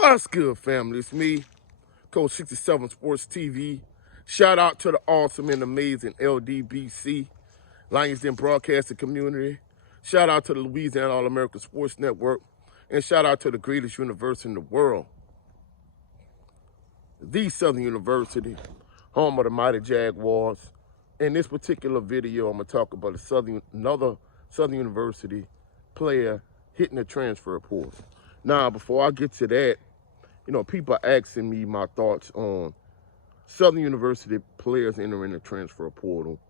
What's good, family? It's me, Coach 67 Sports TV. Shout out to the awesome and amazing LDBC, Lions Den Broadcasting Community. Shout out to the Louisiana All-American Sports Network. And shout out to the greatest university in the world, the Southern University, home of the mighty Jaguars. In this particular video, I'm going to talk about another Southern University player hitting the transfer portal. Now, before I get to that, people are asking me my thoughts on Southern University players entering the transfer portal.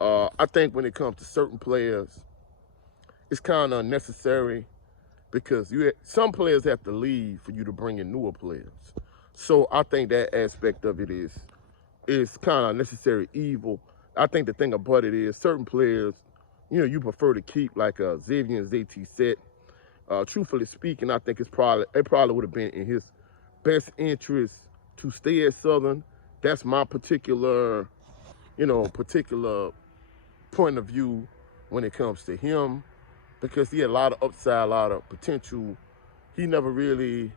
I think when it comes to certain players, it's kind of unnecessary because some players have to leave for you to bring in newer players. So I think that aspect of it is kind of unnecessary evil. I think the thing about it is certain players, you prefer to keep, like Xavier and ZT Set. Truthfully speaking, I think it probably would have been in his best interest to stay at Southern. That's my particular point of view when it comes to him, because he had a lot of upside, a lot of potential. He never really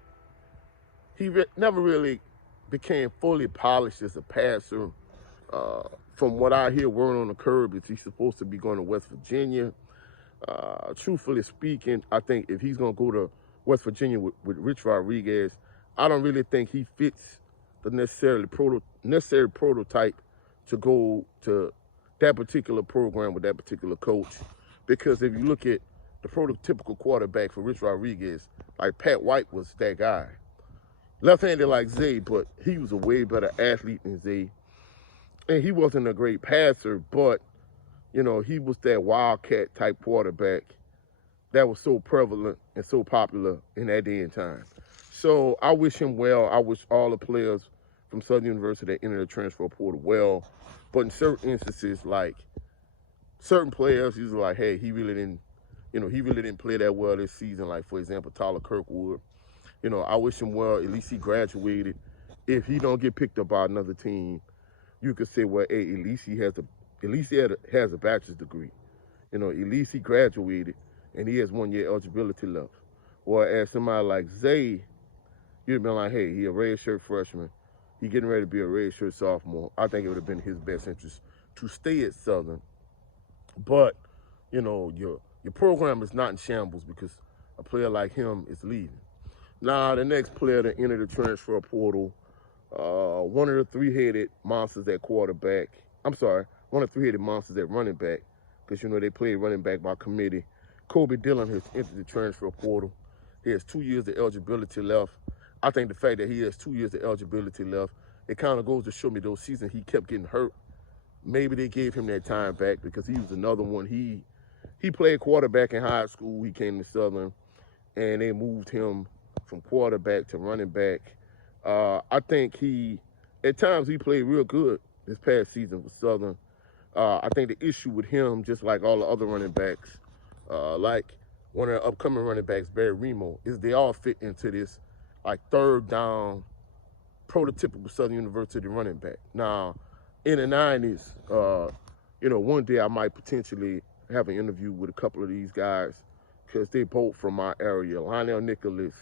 became fully polished as a passer. From what I hear, word on the curb is he's supposed to be going to West Virginia. Truthfully speaking, I think if he's going to go to West Virginia with Rich Rodriguez, I don't really think he fits the necessary prototype to go to that particular program with that particular coach. Because if you look at the prototypical quarterback for Rich Rodriguez, like Pat White was that guy. Left-handed like Zay, but he was a way better athlete than Zay. And he wasn't a great passer, but, he was that wildcat type quarterback that was so prevalent and so popular in that day and time. So I wish him well. I wish all the players from Southern University that entered the transfer portal well. But in certain instances, like certain players, he's like, hey, he really didn't play that well this season. Like, for example, Tyler Kirkwood. I wish him well. At least he graduated. If he don't get picked up by another team, you could say, well, hey, at least he has a bachelor's degree. At least he graduated and he has 1 year eligibility left. Or as somebody like Zay, you'd have been like, hey, he a redshirt freshman. He getting ready to be a redshirt sophomore. I think it would have been his best interest to stay at Southern. But, your program is not in shambles because a player like him is leaving. Now, the next player to enter the transfer portal, one of the three-headed monsters at quarterback. One of the three-headed monsters at running back, because, they play running back by committee. Kobe Dillion has entered the transfer portal. He has 2 years of eligibility left. I think the fact that he has 2 years of eligibility left, it kind of goes to show me those seasons he kept getting hurt. Maybe they gave him that time back because he was another one. He played quarterback in high school. He came to Southern, and they moved him from quarterback to running back. I think at times he played real good this past season for Southern. I think the issue with him, just like all the other running backs, like one of the upcoming running backs, Barry Remo, is they all fit into this like third down prototypical Southern University running back. Now, in the 90s, one day I might potentially have an interview with a couple of these guys because they both from my area, Lionel Nicholas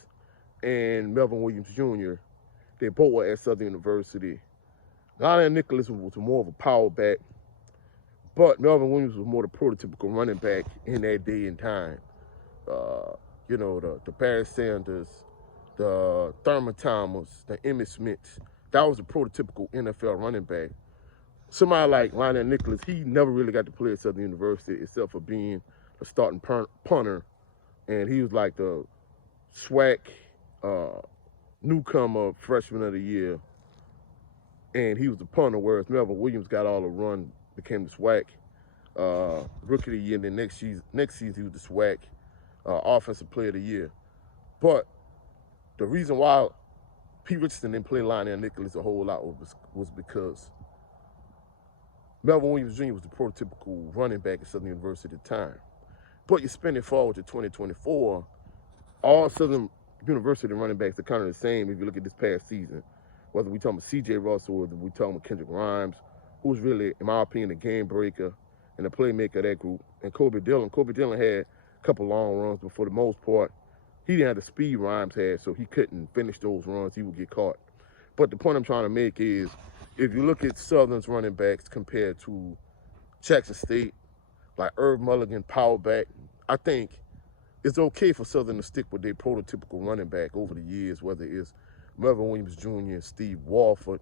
and Melvin Williams Jr. They both were at Southern University. Lionel Nicholas was more of a power back, but Melvin Williams was more the prototypical running back in that day and time. The Barry Sanders, the Thurman Thomas, the Emmitt Smiths. That was the prototypical NFL running back. Somebody like Lionel Nicholas, he never really got to play at Southern University except for being a starting punter, and he was like the SWAC newcomer freshman of the year, and he was the punter, whereas Melvin Williams got all the run, became the SWAC rookie of the year, and then next season he was the SWAC offensive player of the year. But the reason why Pete Richardson didn't play Lionel Nicholas a whole lot was because Melvin Williams Jr. was the prototypical running back at Southern University at the time. But you spin it forward to 2024, all Southern University running backs are kind of the same if you look at this past season. Whether we talking about C.J. Russell or we talking about Kendrick Grimes, who's really, in my opinion, a game breaker and a playmaker of that group. And Kobe Dillion had a couple long runs, but for the most part, he didn't have the speed Rhymes had, so he couldn't finish those runs. He would get caught. But the point I'm trying to make is, if you look at Southern's running backs compared to Jackson State, like Herb Mulligan, power back, I think it's okay for Southern to stick with their prototypical running back over the years, whether it's Melvin Williams Jr., Steve Walford,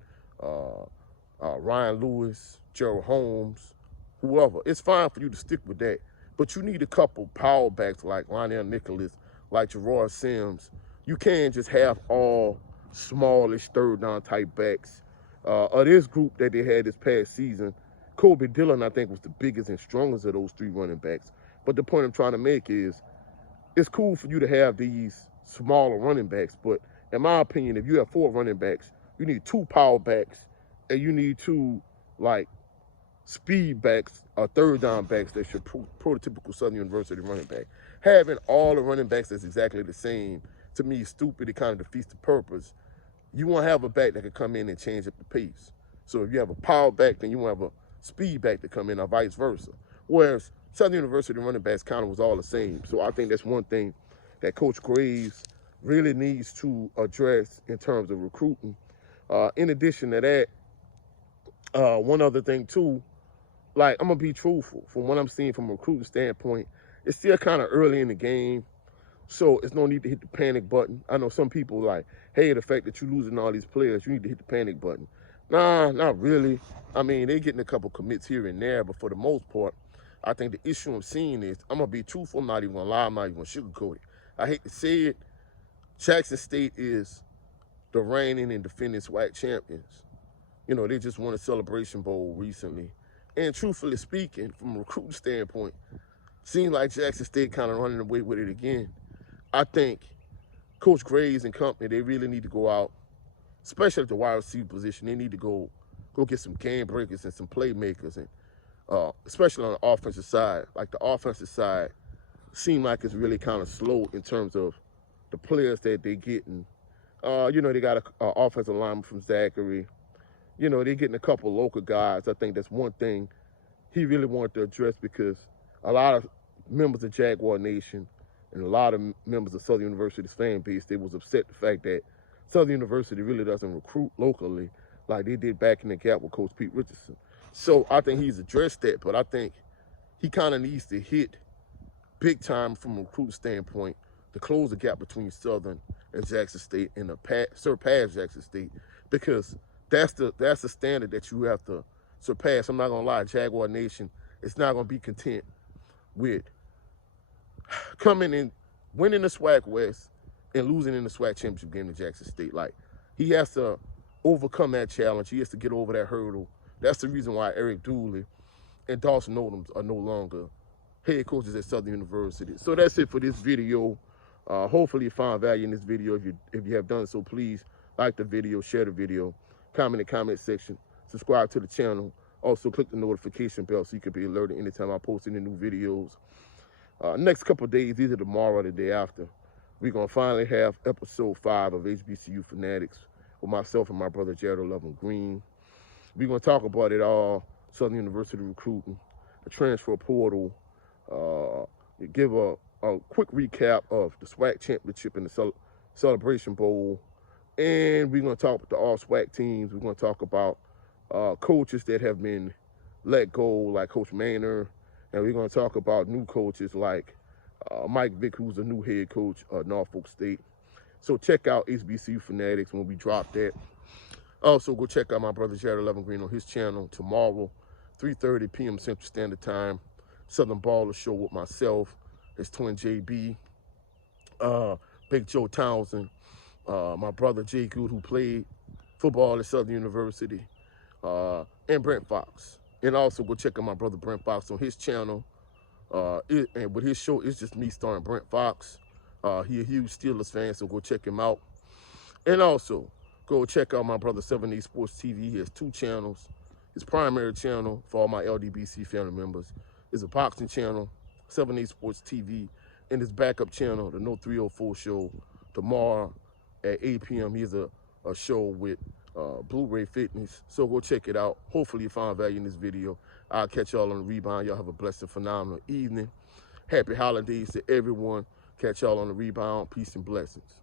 Ryan Lewis, Gerald Holmes, whoever. It's fine for you to stick with that. But you need a couple power backs like Lionel Nicholas, like Gerard Sims. You can't just have all smallish third down type backs. Of this group that they had this past season, Kobe Dillion, I think, was the biggest and strongest of those three running backs. But the point I'm trying to make is, it's cool for you to have these smaller running backs, but in my opinion, if you have 4 running backs, you need 2 power backs, and you need 2 like speed backs or third down backs that's your prototypical Southern University running back. Having all the running backs that's exactly the same, to me, is stupid. It kind of defeats the purpose. You want to have a back that can come in and change up the pace. So if you have a power back, then you want to have a speed back to come in, or vice versa. Whereas Southern University running backs kind of was all the same. So I think that's one thing that Coach Graves really needs to address in terms of recruiting. In addition to that, one other thing too, like, I'm going to be truthful. From what I'm seeing from a recruiting standpoint, it's still kind of early in the game, so it's no need to hit the panic button. I know some people like, hey, the fact that you're losing all these players, you need to hit the panic button. Nah, not really. I mean, they're getting a couple commits here and there, but for the most part, I think the issue I'm seeing is, I'm going to be truthful, I'm not even going to lie, I'm not even going to sugarcoat it. I hate to say it, Jackson State is the reigning and defending SWAC champions. You know, they just won a Celebration Bowl recently. And truthfully speaking, from a recruiting standpoint, seems like Jackson State kind of running away with it again. I think Coach Graves and company, they really need to go out, especially at the wide receiver position. They need to go get some game breakers and some playmakers, and especially on the offensive side. Like, the offensive side seem like it's really kind of slow in terms of the players that they're getting. You know, they got an offensive lineman from Zachary. You know, they're getting a couple local guys. I think that's one thing he really wanted to address, because a lot of members of Jaguar Nation and a lot of members of Southern University's fan base, they was upset the fact that Southern University really doesn't recruit locally like they did back in the gap with Coach Pete Richardson. So I think he's addressed that, but I think he kind of needs to hit big time from a recruiting standpoint to close the gap between Southern and Jackson State and surpass Jackson State, because that's the standard that you have to surpass. I'm not gonna lie, Jaguar Nation is not gonna be content with coming in, winning the SWAC West and losing in the SWAC championship game to Jackson State. Like, he has to overcome that challenge. He has to get over that hurdle. That's the reason why Eric Dooley and Dawson Odoms are no longer head coaches at Southern University. So that's it for this video. Hopefully you found value in this video. If you have done so, please like the video, share the video, comment in the comment section, subscribe to the channel. Also, click the notification bell so you can be alerted anytime I post any new videos. Next couple of days, either tomorrow or the day after, we're going to finally have episode 5 of HBCU Fanatics with myself and my brother Jared Lovin Green. We're going to talk about it all: Southern University recruiting, the transfer portal, give a quick recap of the SWAC championship and the Celebration Bowl. And we're going to talk about the all-SWAC teams. We're going to talk about coaches that have been let go, like Coach Maynard. And we're going to talk about new coaches like Mike Vick, who's the new head coach of Norfolk State. So check out HBCU Fanatics when we drop that. Also, go check out my brother Jared Lovin Green on his channel tomorrow, 3:30 p.m. Central Standard Time. Southern Baller Show with myself, his twin JB, Big Joe Townsend, my brother Jay Good, who played football at Southern University, and Brent Fox. And also go check out my brother Brent Fox on his channel. And with his show, it's just me starring Brent Fox. He a huge Steelers fan, so go check him out. And also, go check out my brother 7A Sports TV. He has 2 channels. His primary channel for all my LDBC family members is a boxing channel, 7A Sports TV, and his backup channel, the No 304 Show, tomorrow at 8 p.m. He has a show with Blu-ray Fitness. So go check it out. Hopefully you found value in this video. I'll catch y'all on the rebound. Y'all have a blessed and phenomenal evening. Happy holidays to everyone. Catch y'all on the rebound. Peace and blessings.